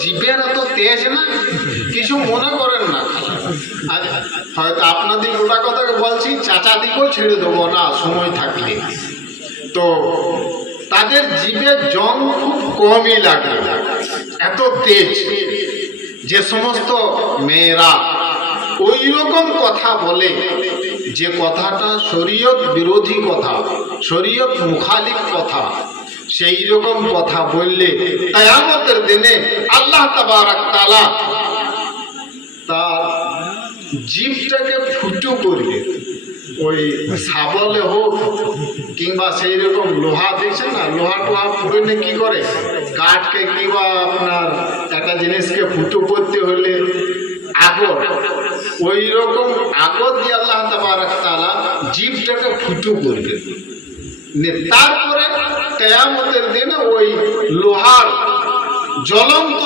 জিভের এত তেজ না, কিছু মনে করেন না। হয়তো আপনাদের গোটা কথাকে বলছি, চাচাদিকেও ছেড়ে দেবো না সময় থাকলে। তো তাদের জিভে জং খুব কমই লাগে, এত তেজ। যে সমস্ত মেয়েরা ওই রকম কথা বলে, যে কথাটা শরীয়ত বিরোধী কথা, শরীয়ত মুখালিফ কথা, সেই রকম কথা বললে কিয়ামতের দিনে আল্লাহ তাবারক তাআলা তার জিভটাকে ফুটো করবে। ওই শাবলে হোক কিংবা সেই রকম লোহা দেখছে না, লোহা টোহা ফুটে কি করে, কাঠকে কিংবা আপনার একটা জিনিসকে ফুটো করতে হলে আগর, ওই রকম আগর দিয়ে আল্লাহ তাবারক তাআলা জিভটাকে ফুটো করবে। তারপরে কিয়ামতের দিনে ওই লোহার জ্বলন্ত